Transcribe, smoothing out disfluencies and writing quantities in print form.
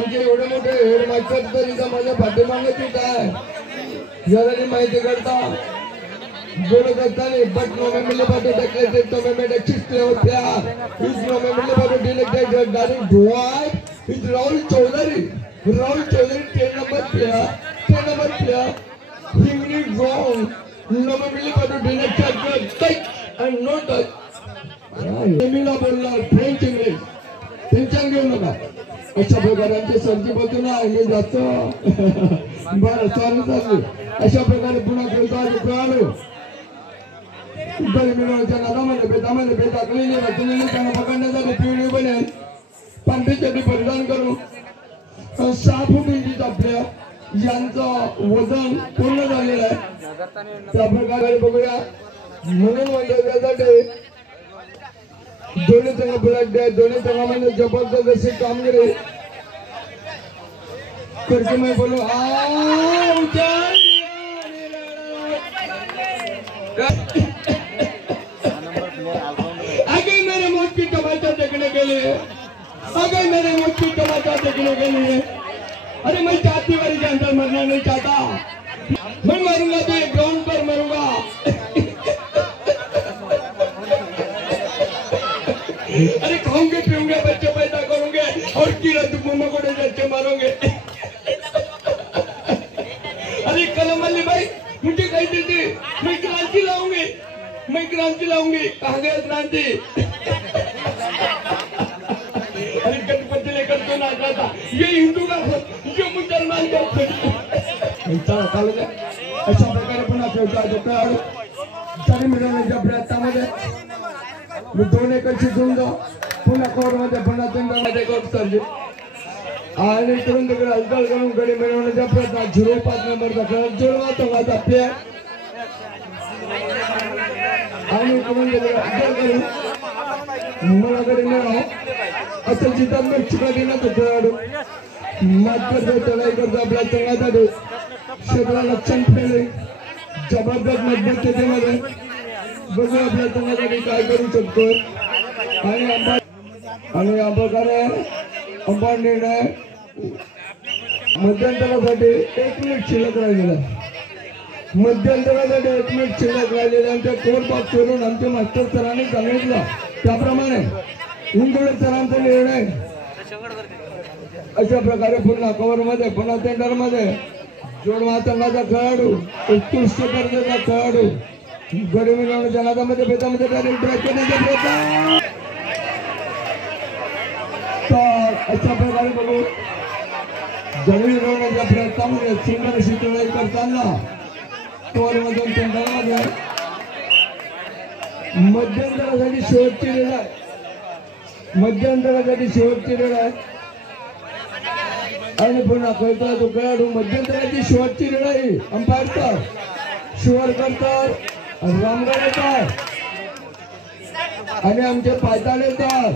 आमचे एवढे मोठे हेड मास्टर तरी माझ्या पाठीमागे तू काय जरा माहिती करता बोलत असताना but no me about the declared to me the chief player is no me about the declared direct drive is Rahul Chaudhary 10 number player he did wrong no me about the declared touch and not touch Emila बोलला French English tension घेऊ नका अशा प्रकारांचे सर्दी बोलतो ना हे जातो बरं चालू चालू अशा प्रकारे पुन्हा खेळतो खेळाडू मिळवण्याच्या नादामध्ये बेतामध्ये बेताकलेली रचलेली त्यांना पकडण्यासाठी पिवळी बनेल पांढरीसाठी परिधान करून 6 फूट इंचीचा आपल्या यांचं वजन पूर्ण झालेलं आहे त्या प्रकारे बघूया म्हणून म्हणजे दोन्ही संघ ब्लड आहे दोन्ही संघामध्ये जबरदस्त अशी कामगिरी करके मैं बोलूं आगे मेरे मौत की तमाशा देखने के लिए अरे मैं चाहती वाली के अंदर मरना नहीं चाहता मैं मरूंगा तो एक ग्राउंड पर मरूंगा अरे खाऊंगे पीऊंगे बच्चे पैदा करूंगे और कीड़ा मकोड़े जच्चे मारोगे अरे कलम अली भाई मुझे कहती थी मैं क्रांति लाऊंगी कहाँ गया क्रांति अरे गणपति लेकर तो नाच रहा था ये हिंदू का ये मुसलमान का अशा प्रकारे पुन्हा खेळतो तरी मिळवण्याच्या प्रयत्नामध्ये दोन एकरची झुंज पुन्हा कोर मध्ये पुन्हा चंद्रामध्ये सर्जे आणि इकडून तिकडे हलचाल करून गडी मिळवण्याच्या प्रयत्नात 05 नंबरचा खेळ जुळवा तंगाचा प्ले आणि इकडून तिकडे हलचाल करून मला गडी मिळाव असं जितांना चुका देण्यात खेळाडू मात्र चढाई करतो आपल्या तंगासाठी शरीराला लक्षण फेले जबरदस्त मजबूत स्थितीमध्ये बघू आपल्या तंगासाठी काय करू शकतो आणि प्रकारे अंबा निर्णय मध्यंतरासाठी 1 मिनिट शिल्लक राहिलेला मध्यंतरासाठी 1 मिनिट शिल्लक राहिलेला आमच्या कोर बॉक्स करून आमचे मास्टर सरांनी सांगितलं त्याप्रमाणे इंदोळे सरांचा निर्णय अशा प्रकारे पुन्हा कव्हर मध्ये पुन्हा टेंडर मध्ये जोडवा संघाचा खेळाडू उत्कृष्ट दर्जाचा खेळाडू गडी मिळवण्याच्या नादामध्ये बेतामध्ये अशा प्रकारे बघू गडी मिळवण्याच्या प्रयत्नामध्ये सिंगर अशी चढाई करताना कव्हर मधून टेंडरमध्ये मध्यंतरासाठी शेवटची रेड आहे आणि पुन्हा खेळतोय तो खेळाडू मध्यंतराची शेवटची रेड आहे अंपायर शुअर करतात रामगड येतात आणि आमचे पायताल येतात